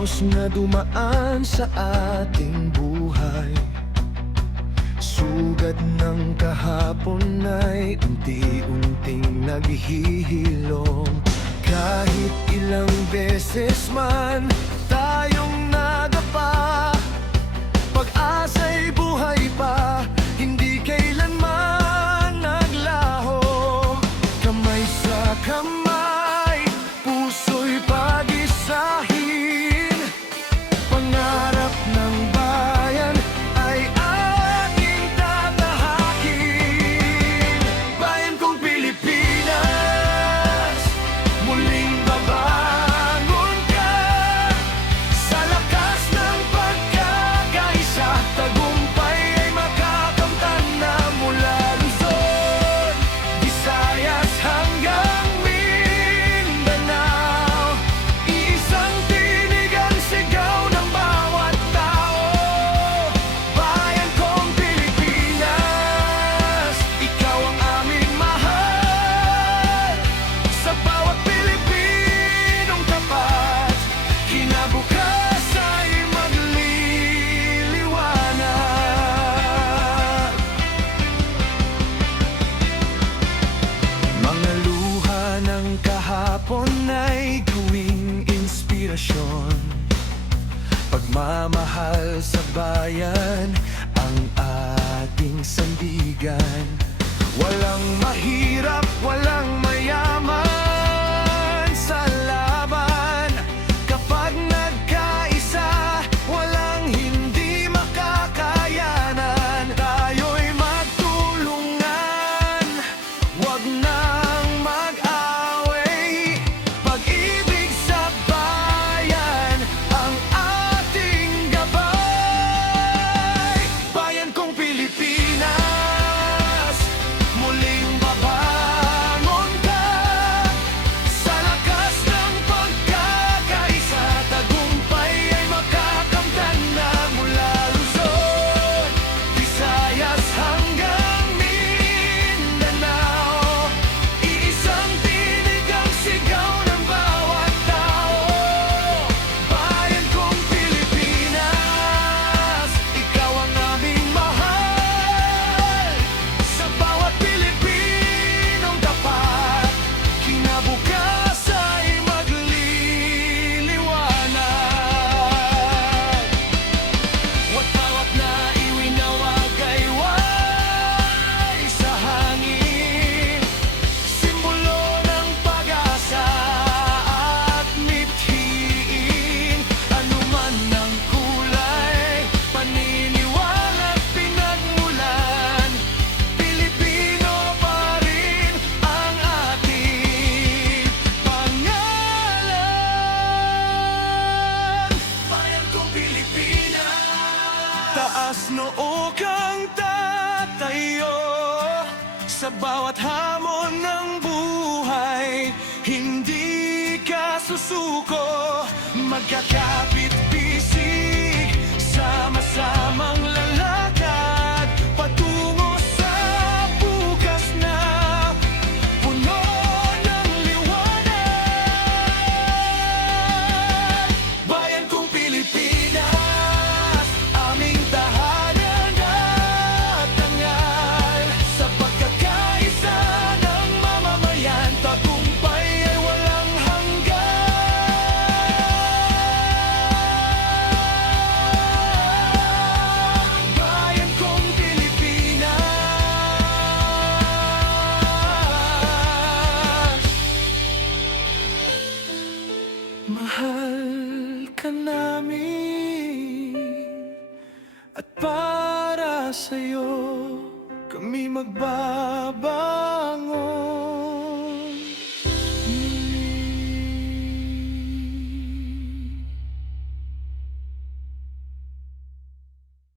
Diyos na dumaan sa ating buhay. Sugat ng kahapon ay unti-unting naghihilom. Kahit ilang beses man tayong nadapa, pag-asa'y buhay pa, hindi kailanman naglaho. Kamay sa kamay, puso'y pag-isahin. Pangarap ng bayan ay ating tatahakin. Bayan kong Pilipinas, muling babangon ka. Sa lakas ng pagkakaisa, tagumpay ay makakamtan na mula Luzon, Visayas hanggang Mindanao. Iisang tinig ang sigaw ng bawat tao. Bayan kong Pilipinas, ikaw ang aming mahal. Sa bawat Pilipinong tapat, kinabukas ay magliliwanag. Mga luha ng kahapon ay gawing inspirasyon. Pagmamahal sa bayan ang ating sandigan. Walang mahirap, walang mayaman sa laban. Kapag nagkaisa, walang hindi makakayanan. Tayo'y magtulungan, wag nang mag-away. Pag-ibig sa bayan ang ating gabay. Bayan kong Pilipinas, muling babangon ka. Sa lakas ng pagkakaisa, tagumpay ay makakamtan na mula Luzon, Visayas hanggang Mindanao. Iisang tinig ang sigaw ng bawat tao. Bayan kong Pilipinas, ikaw ang aming mahal. Sa bawat Pilipinong tapat, kinabukas ay magliliwanag. Bawat naiwinawag ay way sa hangin, simbolo ng pag-asa at mithiin. Anuman ang kulay, paniniwala at pinagmulan, Pilipino pa rin ang ating pangalan. Bayan kong Pilipinas, taas noo kang tatayo. Sa bawat hamon ng buhay, hindi ka susuko. Magkakapit-bisig, sama-samang lalakad patungo sa bukas na puno ng liwanag. Bayan kong Pilipinas, aming tahanan at dangal. Sa pagkakaisa ng mamamayan, tagumpay ay walang hanggan. Bayan kong Pilipinas, mahal ka namin, at para sa'yo kami magbabangon.